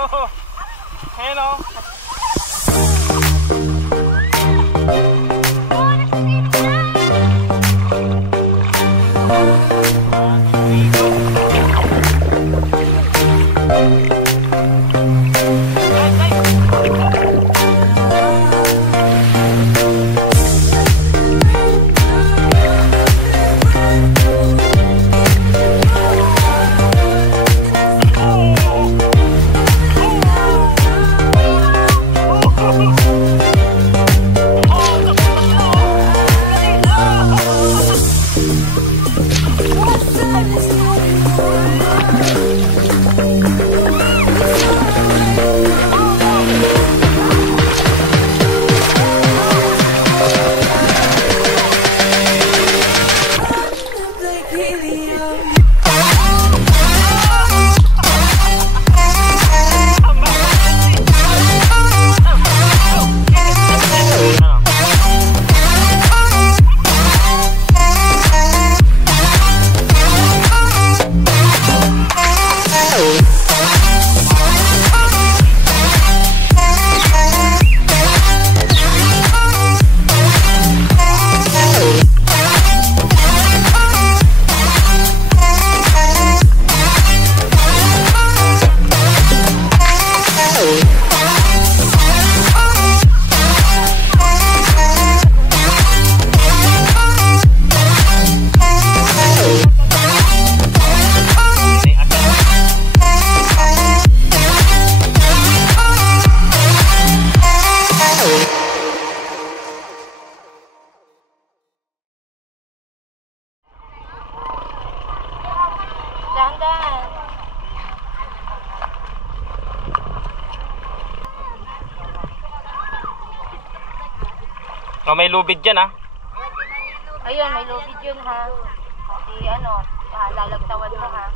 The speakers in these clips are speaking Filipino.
Ayan o. Oh, may lubid dyan ha. Ayun, may lubid yun ha. Kasi ano, lalagtawan mo ha.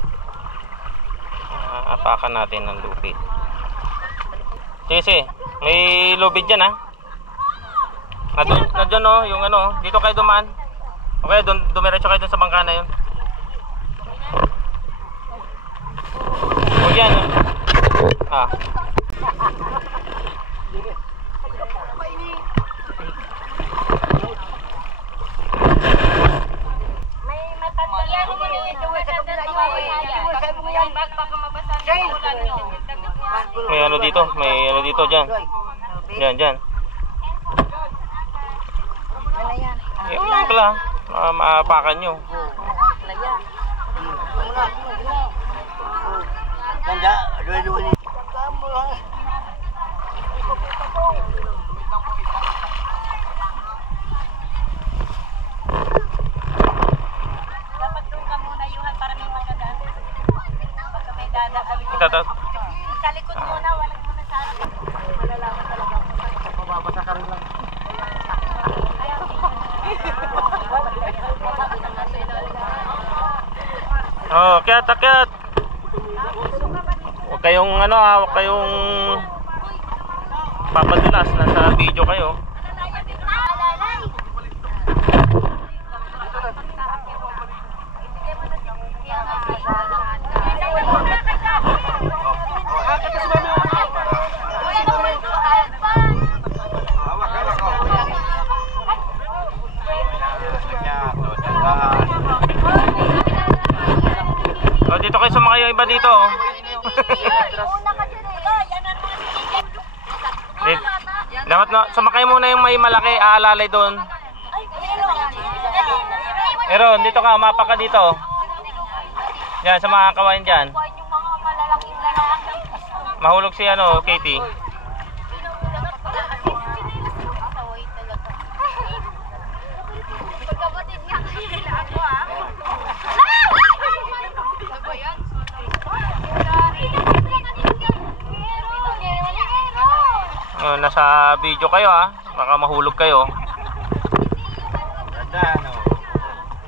Apakan natin ng lubid. Sige, may lubid dyan ha. Nadyan o, yung ano, dito kayo dumaan. Okay, dumiretso kayo dun sa bangka na yun. O yan. May ano dito dyan. Dyan. Yan pala, maapakan nyo. Dapat doon ka muna yuhan para may magadaan. Baka may dadaan. Sa likod muna, walang muna sa akin. Malalaman talaga ako. Mababasa ka rin lang. Oh, akyat. Huwag kayong huwag kayong papadulas, nasa video kayo. Oh, dito kayo sumakay yung iba dito. Dapat na sumakay muna yung may malaki, aalalay doon. Eron, dito ka, mapa ka dito. Yan, sa mga kawain dyan. Mahulog si Katie. Nasa video kayo baka mahulog kayo.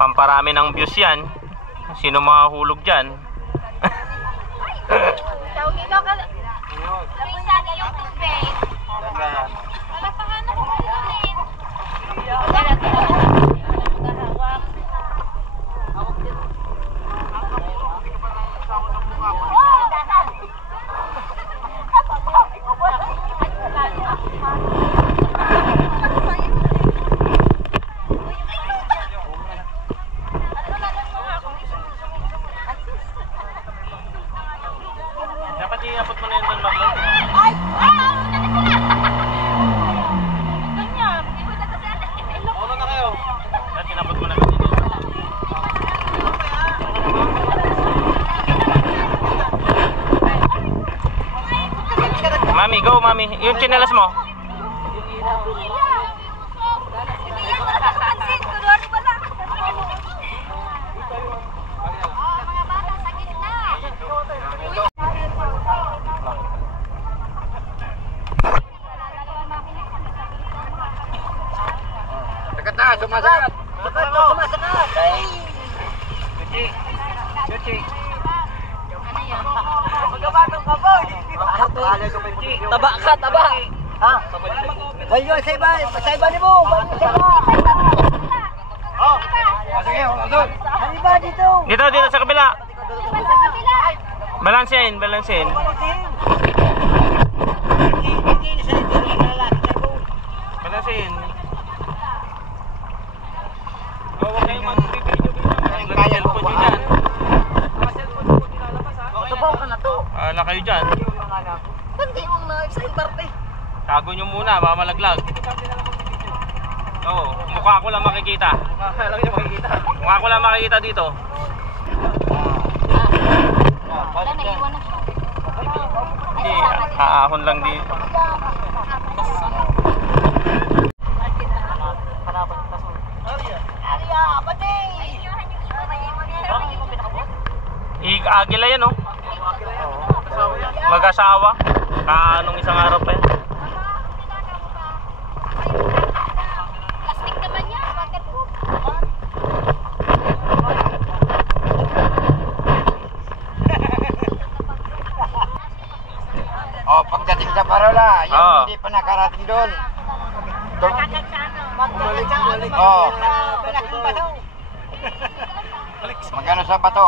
Pamparami ng views yan. Sino mahulog dyan? Mami, go, mami. Yung tsinelas mo. Hindi yan makakapansin. Kunwari wala. Mga bata sa gitna. Sakat na, sumasakat. Sumasakat. Ay. Chuchi. Ano yan? Magabatong ka boy. Taba ka, taba. Ha? Bayo sa iba ni mo. Bayo sa iba. Oh. Sige, doon. Sa iba dito. Dito sa kabila. Sa kabila. Balansein. Balansein. Oh, huwag kayong mag-video dito. Kaya po nyo dyan. Tabaw ka na to. Ala kayo dyan. Hindi mong na-excited birthday. Tago nyo muna, baka malaglag. Oo, mukha ko lang makikita. Mukha ko lang makikita dito. Wala, naiwan na siya. Hindi, aahon lang dito. Agila yan, oh. Mag-asawa. Kaanong isang araw pa yan. Plastic naman yan. Waterproof. Oh, pagdating sa Parola, yung Oo. hindi pa nakarating doon. Magkakag Oh. Magano sa bato?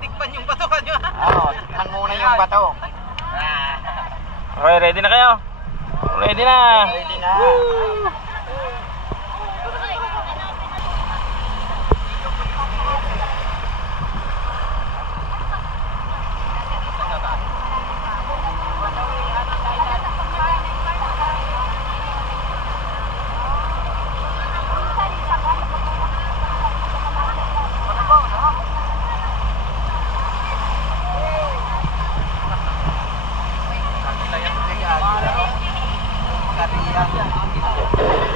Tikpan yung bato kanyo. Oo, tikman muna yung bato. Okay, ready na kayo? Ready na. Ready na. Katiyan.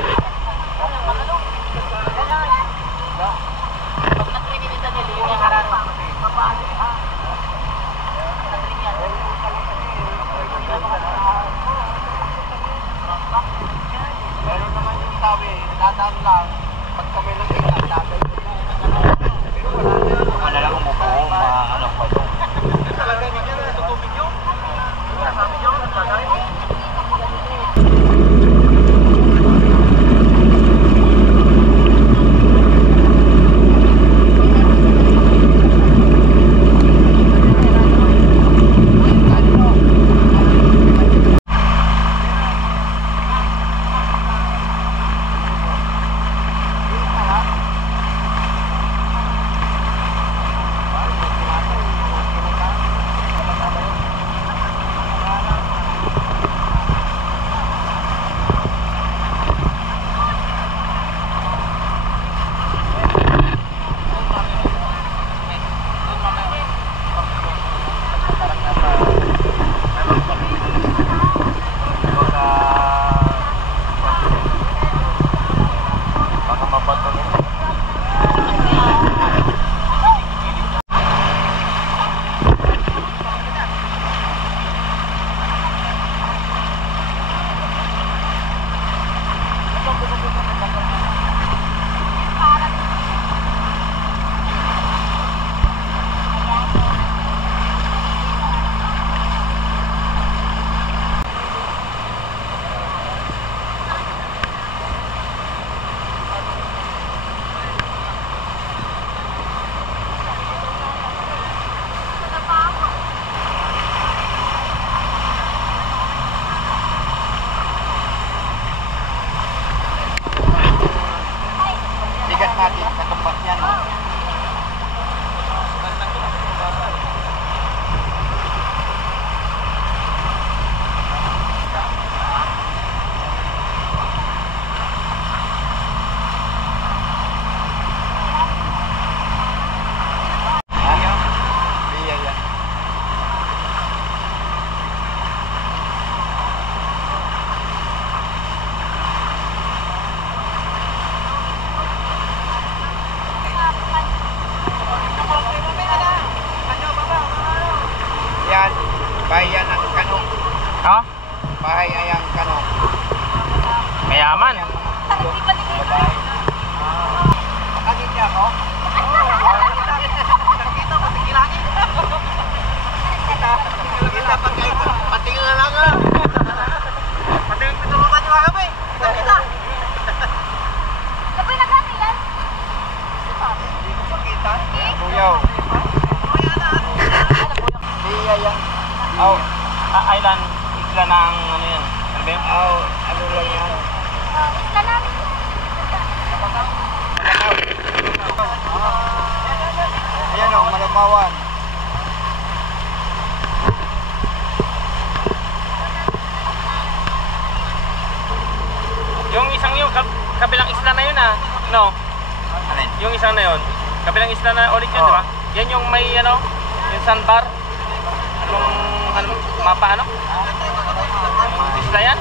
Bayan ang Kanong. Ha? Bahay ayang Kanong. Mayaman. Hindi pa din kayo. Makakit niya ako? Nakita, patigilangin. Kita, patigil na lang ah. Patigil pitulungan niyo kami. Kita. Kapag nagkatilan? Hindi ko makita. Buyaw. Iya yang. Oh, Island. Isla ng ano yan? Ano ba yun? oh, ano lang yan. Isla namin. Ayan o, Malamawan. Yung isang yung kabilang isla na yun ah. No? Alin? Yung isang na yun. Kabilang isla na ulit yun, Oh. di ba? Yan yung may ano, yung sandbar. Anong mapa ano? Yung isla yan?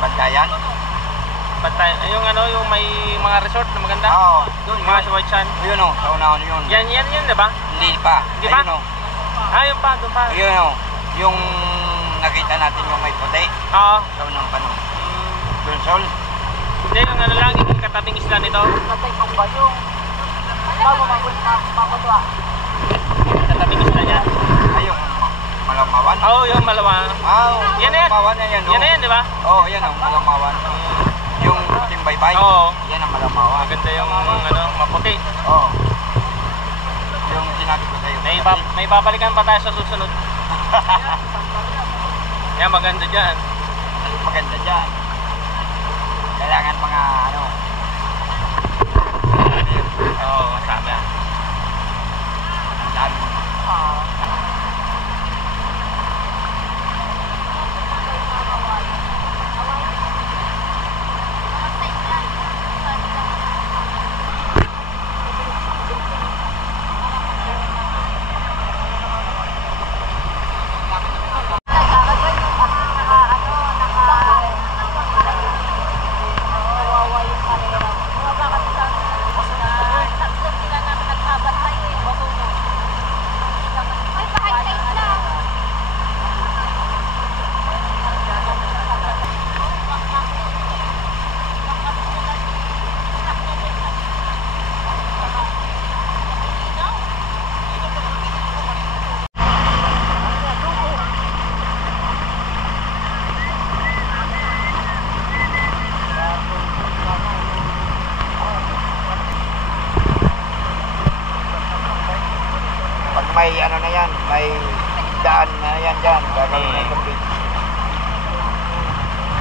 Bandayan? Bantay, yung ano, yung may mga resort na maganda. Oo. Yung mga sa White Sand. Ayun o, sa unahon yun. Yan, di ba? Hindi pa. Hindi pa? Ayun o. Ah, yung pa, doon pa. Ayun o. Yung nakita natin yung may puti. Oo. Sa unang panong. Doon sol. Hindi, yung ano lang, yung katabing isla nito. Katay kong ba yung? Mapatwa. Katabing isla niya. Ayun, Malamawan. Oo, yung Malawa. Yan na yan. Malamawan na yan o. Yan na yan, di ba? Oo, yan o, Malamawan. Yung Timbaybay. Oo. Yan ang Malamawan. Maganda yung ano, maputi. Oo. Yung sinabi ko sa'yo. May babalikan pa tayo sa susunod. Yan, maganda dyan. Maganda dyan. Kailangan mga ano. Oo, masama yan. Ang dami. May ano na yan, may daan na yan dyan, gagawin na yung bridge.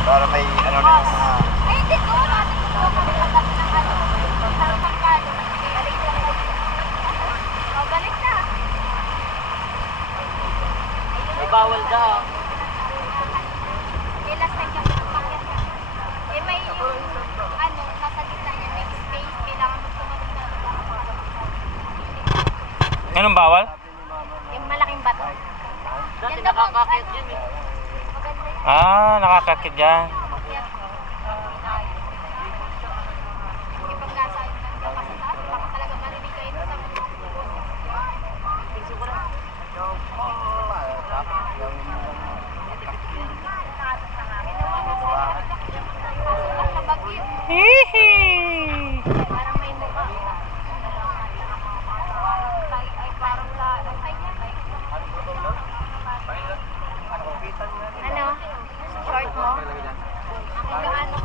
Para may ano na yung mga... Ay, hindi ko. Natin ko. Kapag ng ano. Sarap ang kalo. Balik lang kayo. O, balik na. May bawal daw. Eh, last time yung pinagpakyan ka. Eh, may yung, ano, nasa gitna niya, may space. Kailangan mo tumanong na. Anong bawal? Yung malaking bato. Dati nakakakit yan eh. Maganda yun. Ah, nakakakit dyan. Yes. Sige, pag nasa ayun ka kasi taas, baka talaga marinig kayo sa mga. Hihi! Parang may mukha. Ay, parang ano? Short mo? Yung ano?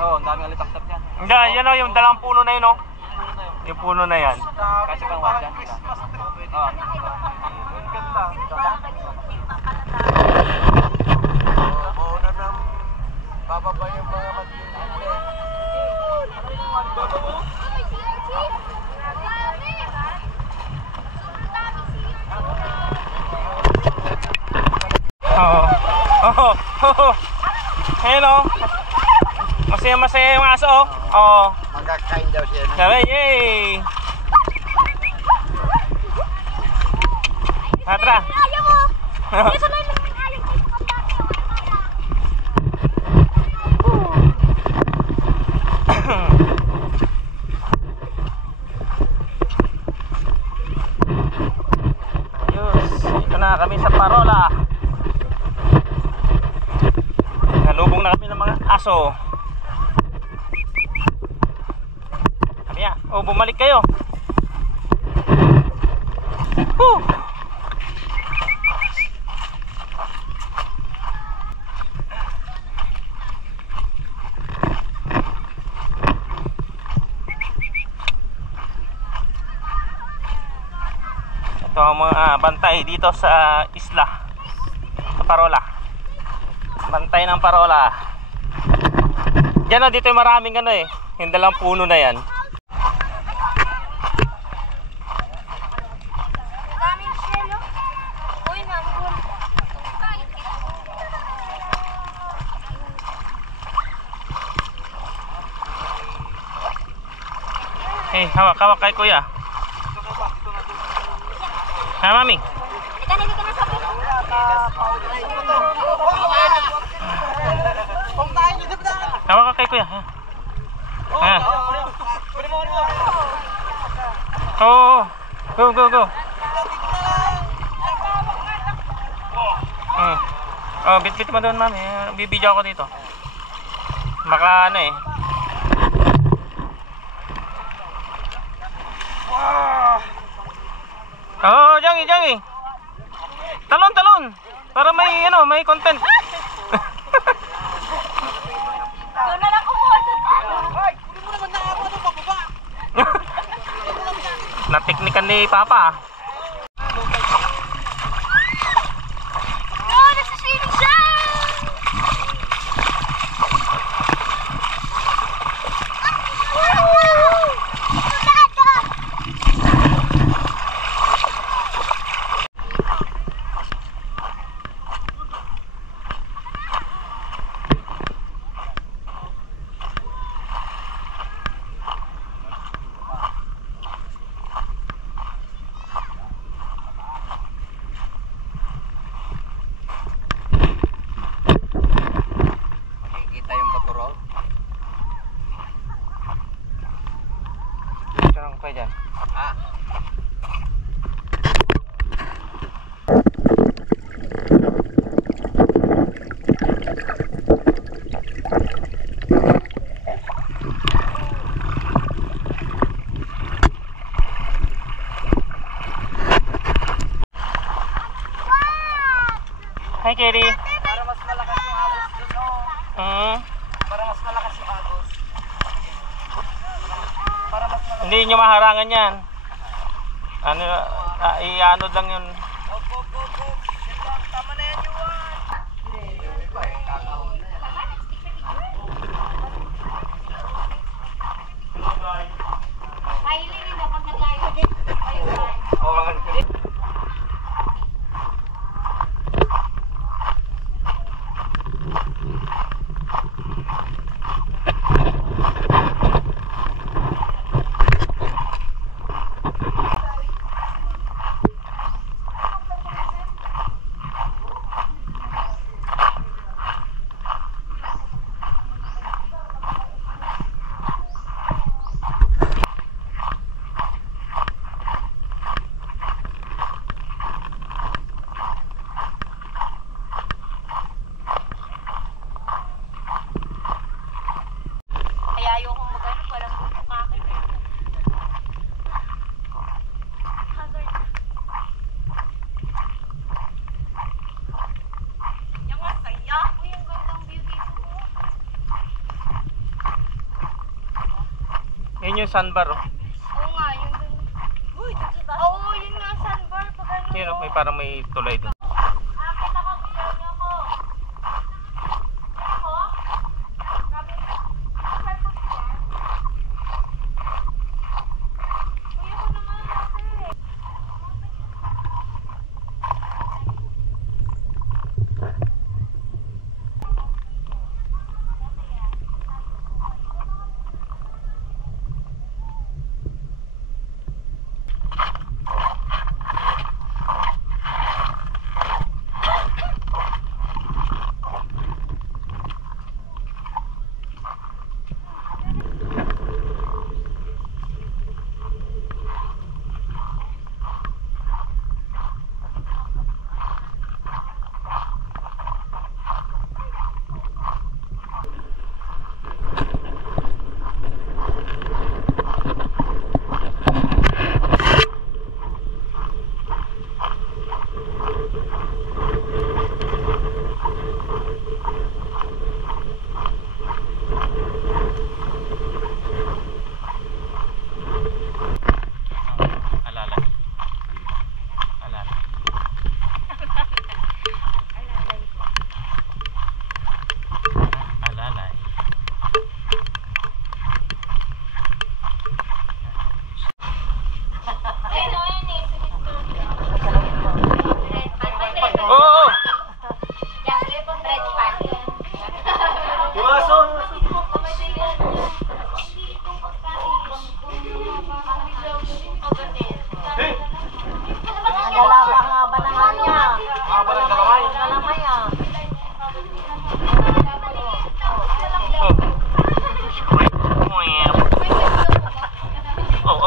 Oo, ang daming alitap-tap yan. Hindi, yan o, yung dalang puno na yun o. Yung puno na yan. Kasi pang wala dyan. Oo. Oo na nang bababa yung mga Oo. Oo. Oo. Ayun o. Masaya-masaya yung aso o. Oo. magkakain daw siya. Sabi, yay! Tara. Ayaw mo! Dito lang yung aling dito ka dati. Ayos. Ito na kami sa Parola. Nalubong na kami ng mga aso. Kami ya. Oh, bumalik kayo. Woo! Ito ang mga bantay dito sa isla, sa Parola. Bantay ng Parola. Diyan o, dito yung maraming ano eh. Yung dalang puno na yan. Daming shell, oh. Uy, nambun. Eh, hawak kay kuya. Ha, mami? Halika na sa puno. Hawak ka kay kuya. Ha? Ha? Oo. Go. Oh, bit mo doon, mami. Bibidyo ako dito. Maka ano eh. Oh, Jangi. Talon. Para may ano, may content. Doon na lang kumuha doon. Natiknikan ni Papa. No, nagsiswimming siya! Makikita yung kapurol. Tanong ko dyan. Ah. Hi, Kelly. Para mas malakas yung agos doon, no? Para mas malakas yung agos. Para mas malakas. Hindi nyo maharangan yan. Ano, i-anod lang yun. Go. Yan lang, tama na yan yung Kailin nila pag naglayo din. Ayun. Kaya ayokong mag-ano, parang bumukakit. Yung masaya. Uy, ang gandang view dito. Yun yung sandbar, oh. Oo nga, yung dun. Uy, dito ba? Oo, yun nga, sandbar. Pag ano. Yun, oh, may parang may tulay doon. Akit ako, bigyan niyo ako. Ako? Grabe. Saan po siya? Uy, ako naman nasa eh.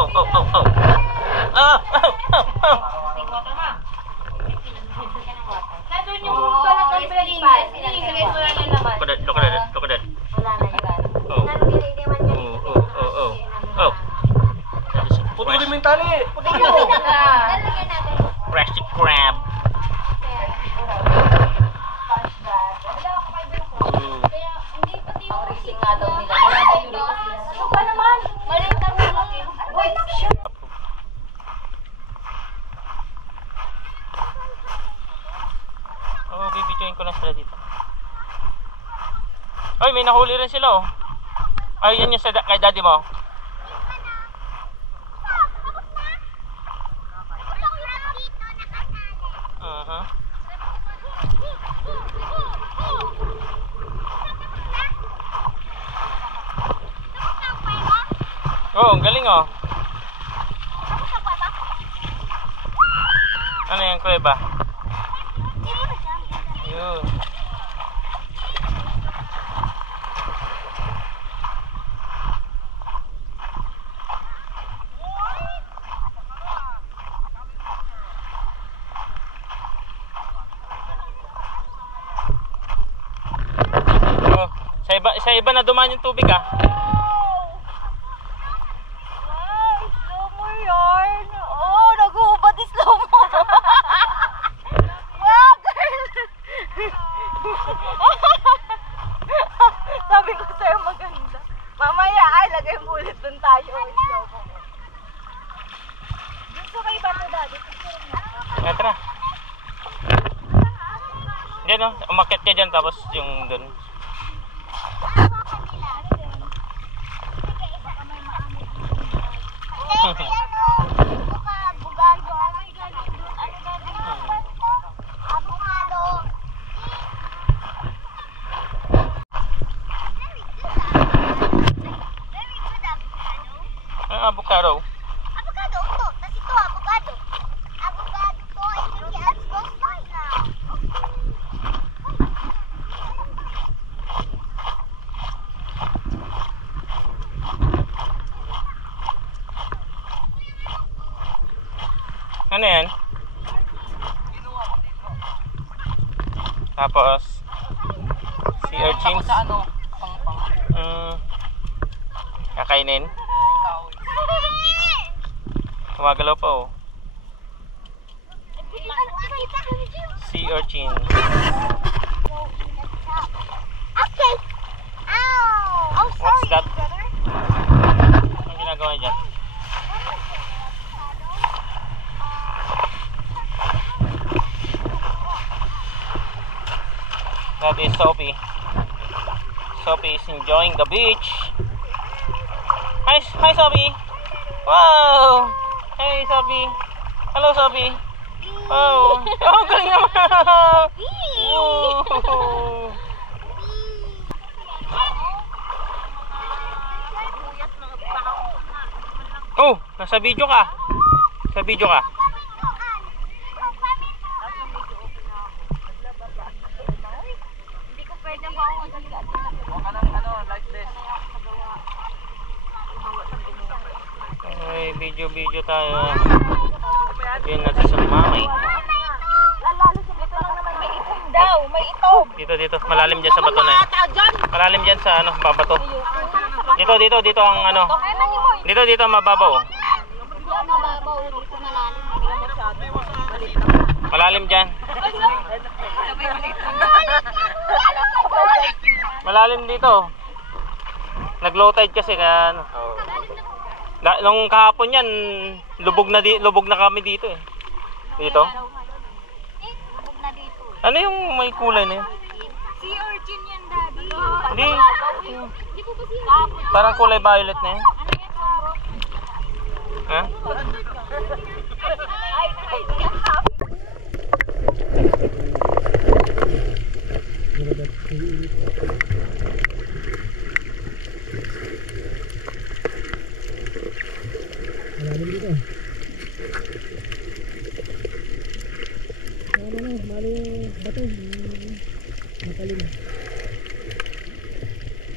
oh, oh, oh, oh. Ah, oh, oh, oh. Nandun yung balat ng balipan. Sinigay mo lang yung laman. Look at that, look at that, look at that. Wala na yan. Oh. Nandun iniwan niya. Oh, oh, oh, oh. Oh. Putulin mo yung tali. Putulin mo. Lalagyan natin. Plastic crab. Kaya hindi pati yung racing nga daw nila. Ano ba naman? Maliit na malaki. Wait, shoot! Oh, bibidyoin ko na sila dito. Ay, may nahuli rin sila oh. Ay, yan yung kay daddy mo. Uh-huh. Oh, ang galing oh. Ano yung kuweba? Yun. Oh, sa iba na dumaan yung tubig ah. Slow mo yarn. Oh, nag-uubad yung slow mo. Wow, girl. Sabi ko sa'yo maganda. Mamaya ay, lagay mo ulit dun tayo. Slow mo. Dun sa may bato dati. Nga, tara. Diyan oh, umakyat ka dyan tapos yung dun. Avocado. Avocado to. Tapos ito, avocado. Avocado to. And you can go smile now. Ano yan? Tapos sea urchins. Sa ano? Kakainin. Gumagalaw pa oh. Sea urchins. Okay. Ow. Oh, sorry. What's that? Anong ginagawa dyan? That is Sophie. Sophie is enjoying the beach. Hi Sophie. Wow. Hey Sophie. Hello Sophie. Wow. Oh, galing naman. Wow. Oh, nasa video ka. Sa video ka. Hindi ko pwede ba ako magaligat. Huwag ka ng ano, like this. Okay, video tayo. Again natin sa mami. Lalo sa dito lang naman may itom daw. May itom. Dito. Malalim dyan sa bato na yan. Malalim dyan sa ano, babato. Dito ang ano. Dito ang mababaw. Malalim dyan. Malalim dito. Nag-low tide kasi kaya ano. Nung kahapon yan, lubog na kami dito eh. Dito. Lubog na dito. Ano yung may kulay na yun? Sea urchin yan, daddy. Hindi. Hindi ko kasi kahapon. Parang kulay violet na yun. Ano yan, sombro? Ha?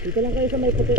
Dito lang kayo sa may puti.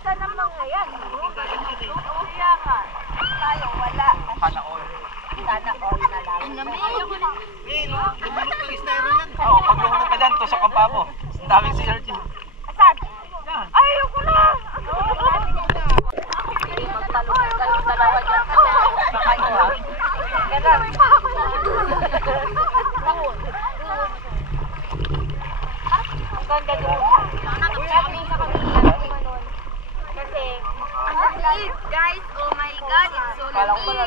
Asan ang mga yan? Kaya ka. Tayo, wala. Sana all. Sana all na lang. Ang lamig. Lumulog ng styro yan. Oo, pag lumulog ka dyan, tusok ang pabo. Daming si Sergio. Asan? Ayoko na! Magtalungan kayong dalawa dyan. Baka nyo ah. Ganun. Ang ganda doon. Kasi, ang lamig, guys. Oh my God, it's so lamig.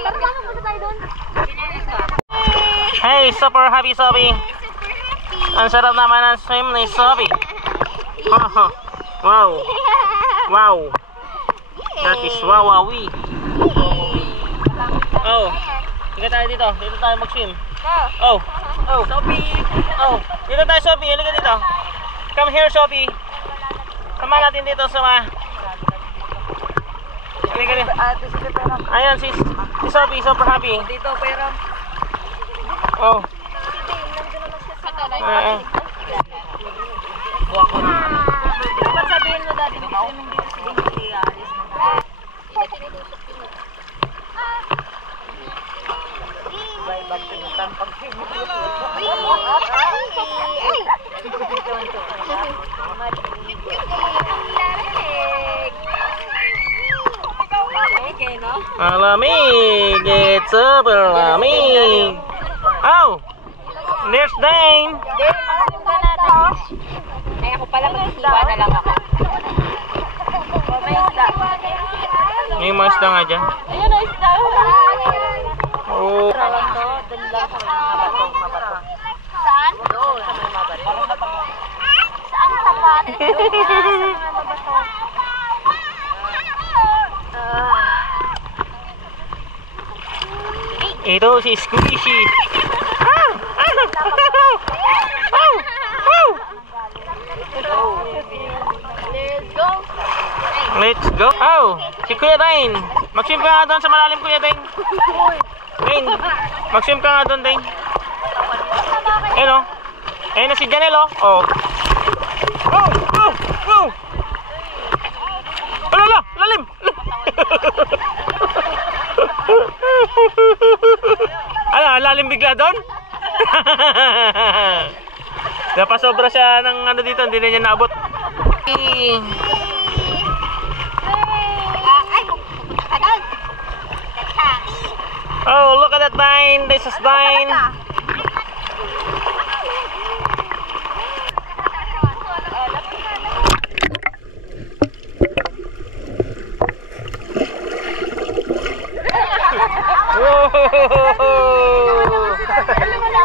Hey, super happy Sophie. Ang sarap naman ng swim ni Sophie. Wow. Wow. That is wawawi. Oh. Halika tayo dito. Dito tayo mag-swim. Oh. Oh. Sophie. Oh. Dito tayo, Sophie. Halika dito. Come here, Sophie. Sama natin dito sama. Halika dito. Ayan, si Sophie. Super happy. Dito, pero... Oh. Dapat sabihin mo dati, swimming dito si Dinky. Alis na tayo. Ba't pinutan pag-swimming dito? Malamig. It's super lamig. Oh. There's Dane. Ay, ako pala mag-iwa na lang ako. May isda. May mga isda nga dyan. Ayun na isda. Oh. Doon lang sa may mga bato. Saan? Doon sa may mga bato. Saan tapat? Doon sa mga bato. Ito si Squishy. Let's go. Let's go. Oh, si Kuya Dane. Mag-swim ka nga doon sa malalim, Kuya Dane. Dane, mag-swim ka nga doon, Dane. Ayun o. Ayun na si Janelle o. Oh. Oh, oh, oh. Alala, lalim. Ano, lalim bigla doon? Napasobra siya ng ano dito, hindi na niya naabot. Ay, pupunta ka doon. Oh, look at that Dine. This is Dine.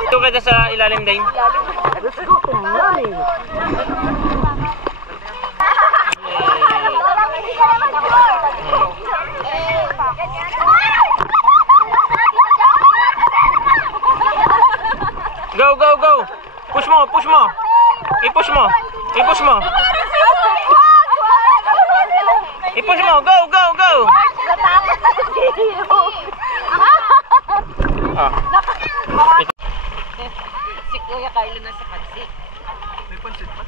Ito ka dyan sa ilalim, Dine. Let's go to mommy. Go, go, go. Push mo, push mo. I-push mo. I-push mo. I-push mo. Go, go, go. Ah. Si Kuya Carlo na sa pansit. May pansit pa?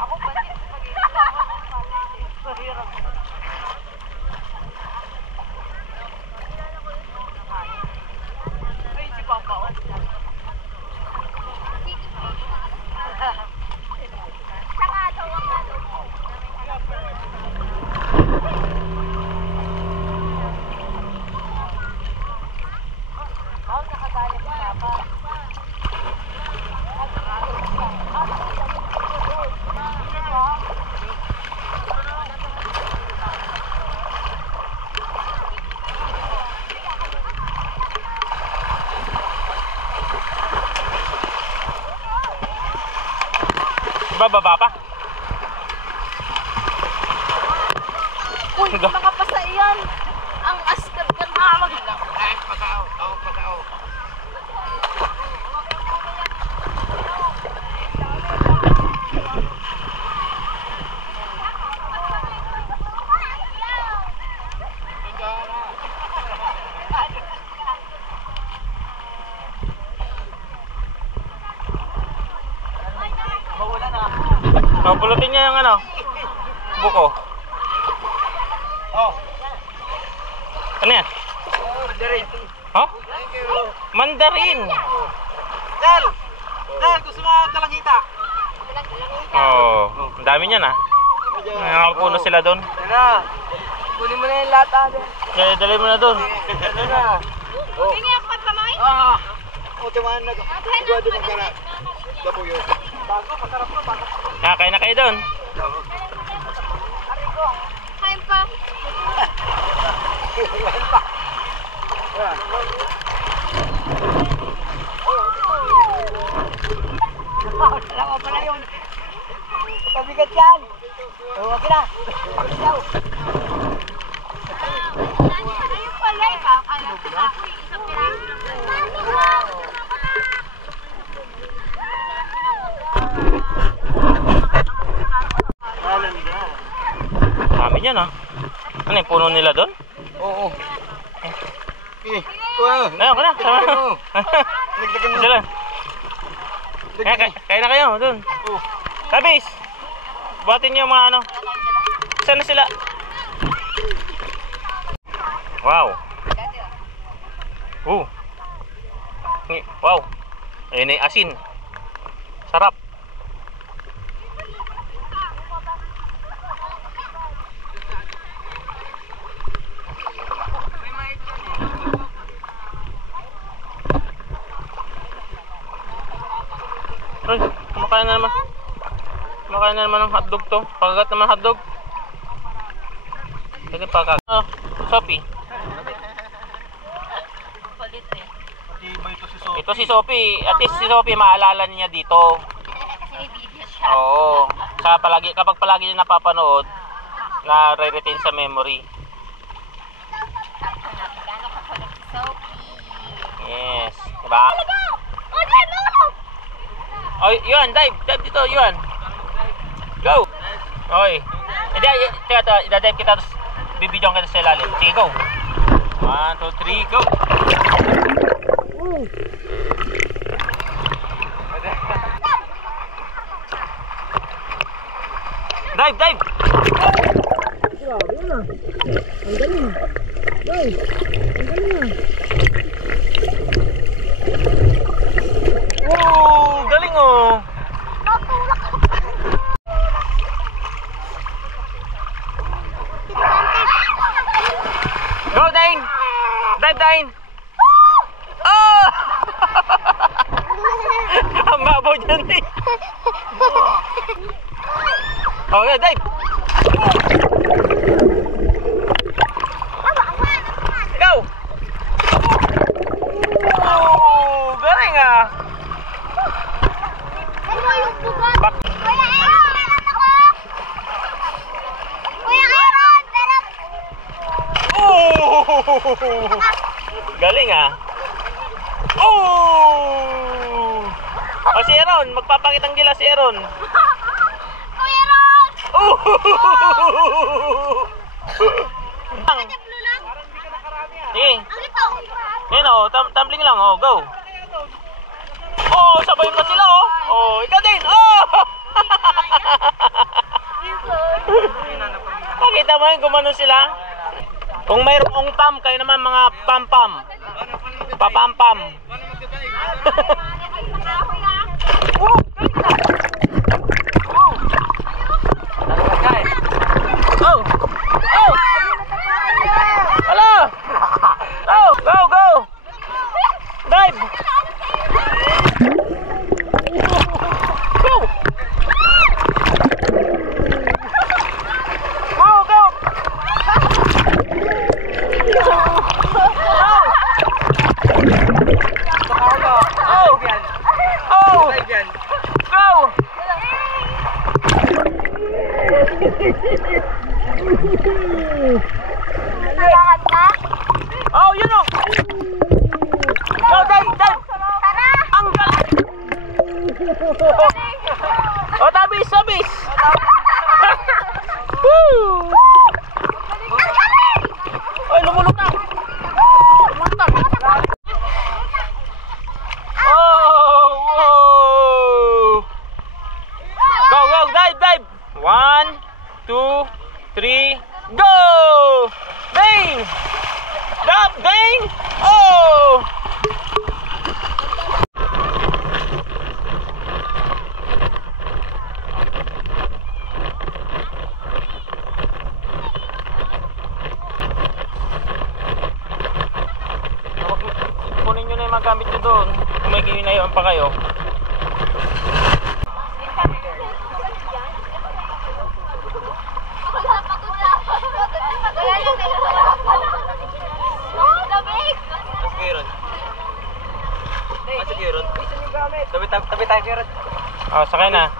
Ako pansit. Ay, si Papa. Bababa pa. Uy, nakapasa iyan. Ang askat ka na. Pagkao. Bawal Oh, pulutin niya yung ano, buko. Oh. Ano yan? Mandarin. Huh? Mandarin. Dal! Dal, gusto mo talangita? Oh, ang dami niyan ah. Nakakapuno sila doon. Tara. Kunin mo na yung lata doon. Kaya dali mo na doon. Ano na? Hindi ako pagkamay. Ah! O, timaan na. Sigurado magkara. Dapo yun. Bago, masarap na. Bago. Ah, kain na kayo doon. Kain pa. Yan pa. Yan. Dalawa pala yun. Pabigat yan. Okay na. Pagdaw. Ayun pala. Alam ko na ako yung isang piraso. Dami niyan ah. Ano yung puno nila doon? Oo. Kuya. Ayun ka na. Sama na. Nagdagan mo. Sila. Kain na kayo doon. Kabis! Buhatin niyo yung mga ano. Saan na sila? Wow. Wow. Ayun ay asin. Sarap. Ay, kumakain na naman. Kumakain na naman ng hotdog to. Pagkagat naman hotdog. Pwede pagkagat. Oh, Sophie. Kulit eh. Ito si Sophie. At least si Sophie maalala niya dito. Kasi may video siya. Oo. Kapag palagi niya napapanood, na-retain sa memory. Gano'n ka kulit si Sophie. Yes. Diba? Oh, diyan mo! Oh, Yuan, dive dito, Yuan. Go. Oy. Teka, ida-dive kita tapos bibidyoan kita sa ilalim. Sige, go. 1, 2, 3, go. Dive, dive. Grabe na. Ang galing. Guys, ang galing na. Oh, galing oh. Go, Dane. Dive, Dane. Oh! Ang babaw dyan eh. Okay, dive. Go. Oh, galing ah. Bak oh! Galing ah. Oh! O si Aaron, magpapakitang gila si Aaron. Kuya Ron! Oh! Sige. Yan o, tumbling lang o, go. Oh, sabay pa sila o. Oh, ikaw din. Oh! Pakita mo yung gumano sila. Kung mayroong pam, kayo naman mga pam-pam. Papam-pam. Oh! Oh! Oh! Hello! Go! Go! Go! Dive! Go! Go! Go! Oh! Oh! Go! Nalakad ka? Oh, yun o! Go, dive! Dive! Tara! Ang galing! Oh, tabis! Tabis! Woo! Ang galing! Ay, lumulutang! Lumulutang! Oh! Whoa! Go, go! Dive! Dive! 1, 2, 3, go! Bang! Stop! Bang! Oh! Kunin nyo na yung mga gamit nyo doon. Kung may ginayaan pa kayo. Tabi tayo, Gerard. Oh, sakay na.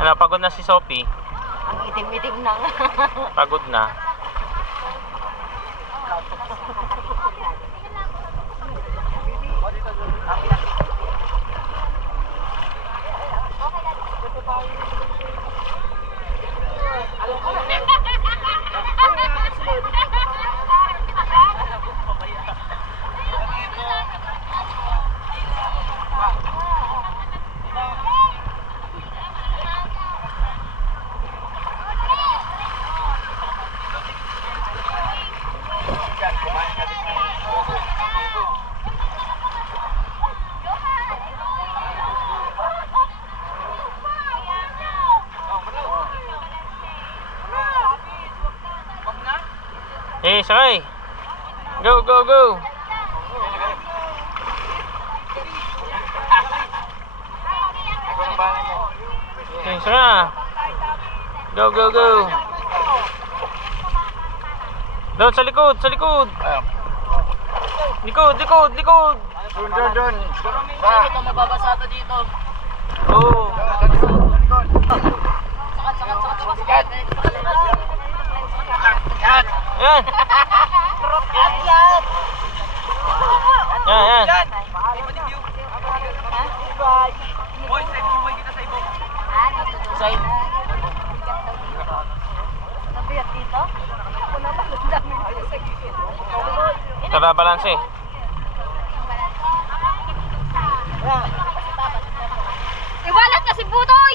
Ano, pagod na si Sophie. Ang itim-itim na nga. Pagod na. Eh, sakay. Go, go, go. Eh, sakay na. Go, go, go. Doon, sa likod, sa likod. Likod, likod, likod. Doon. Ito mababasa ito dito. Oh. Sakat. Yan. Yan. Yan, yan. Side. Nabiyak dito? Ako naman, ang dami nito sa gilid. Tara, balanse. Iwalat kasi butoy!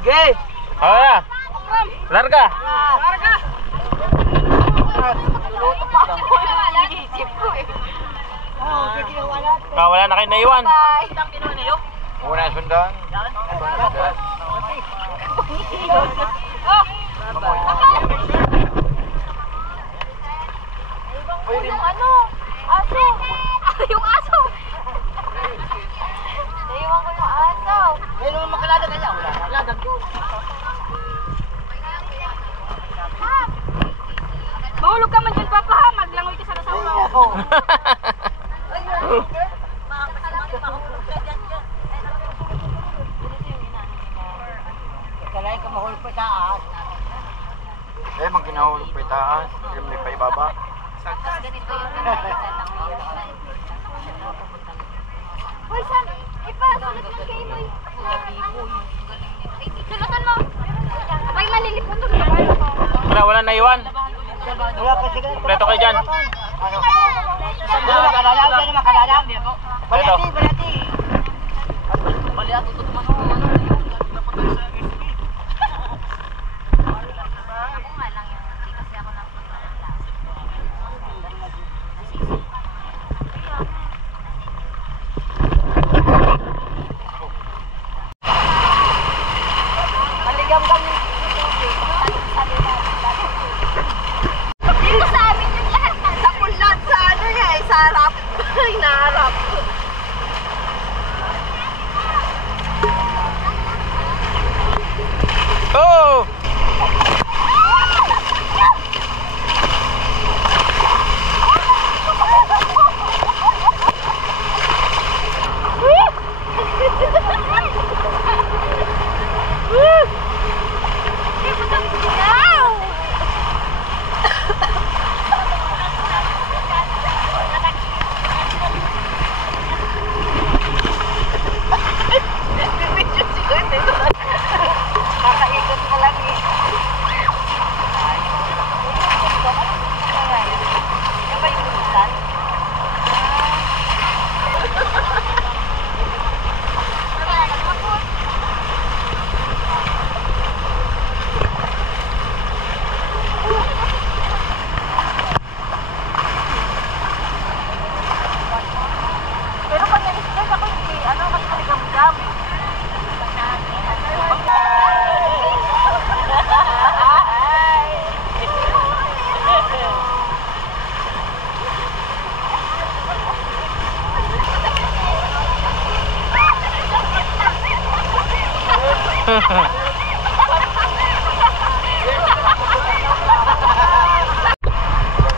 Okay. Oh, yeah. Larga. Luto pa ako. Iisip ko eh. Wala na kayo naiwan. Bye! Una sundan. Yung ano? Aso! Yung aso! Naiwan ko yung aso! May naman makalada kaya. Wala. Ladag yun. Mahulog ka man dyan, Papa, ha? Maglangoy ka sa nasawa. Kalay ka mahulog pa taas. Eh, magkinahulog pa taas. Yung may pa ibaba. Ganito yung Hoy, Sam! Ipasulat ng kay Moy. Sulutan mo! Abay, maliliputan naman. Wala naiwan. Wala kasi ganito. Kompleto kayo dyan. Makalala. Ito. Balati. Baliat, tutot man ako. Ako nga lang yun. Hindi kasi ako napunta ng last. Maligam kami. Dito sa amin yung lahat. Sa pulat, sa ano niya, sa harap. Ay, naharap. Oh! Kakaikot ka lang eh. Yan ba yung lumisan? Pero pag na-stress ako, hindi, ano, kasi maligam-gam.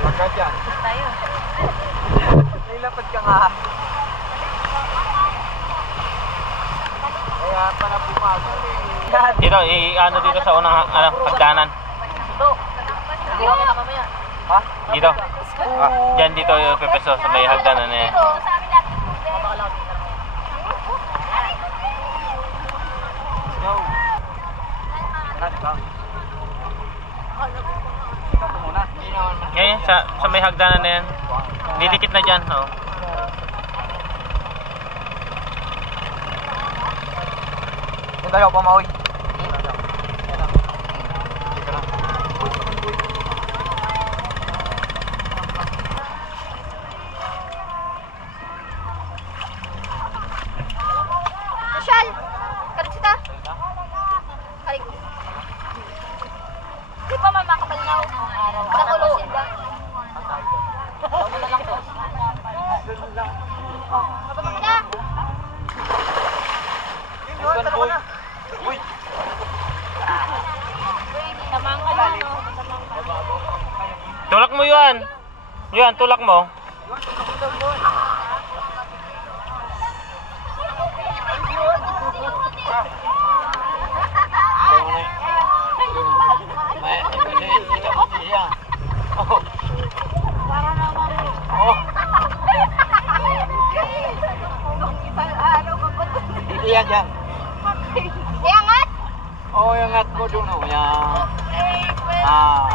Langkat yan. Tayo. Nilapad ka nga. Kaya pala pumagal eh. Dito, ano dito sa unang hagdanan. Ito. Hindi ako na mamaya. Ha? Dito. Diyan dito yung pepeso sa may hagdanan na yan. Yo. Ano ba? Ito muna. Ngayon, sa may hagdanan na yan. Didikit na dyan. Oh. Yung tayo, pamaoy. Michelle! Kalit sita! Kalit. Di pa man makabalnaw. Nakulo. Mababa na! Yun, boy. Uy. Tamang ka lang, no? Tulak mo yan. Yan, tulak mo. Para naman. Oh, Nung isang araw, kapatid. iyan yan. Iangat! Oh, yung ngat mo dun, oh. Yan. Ah.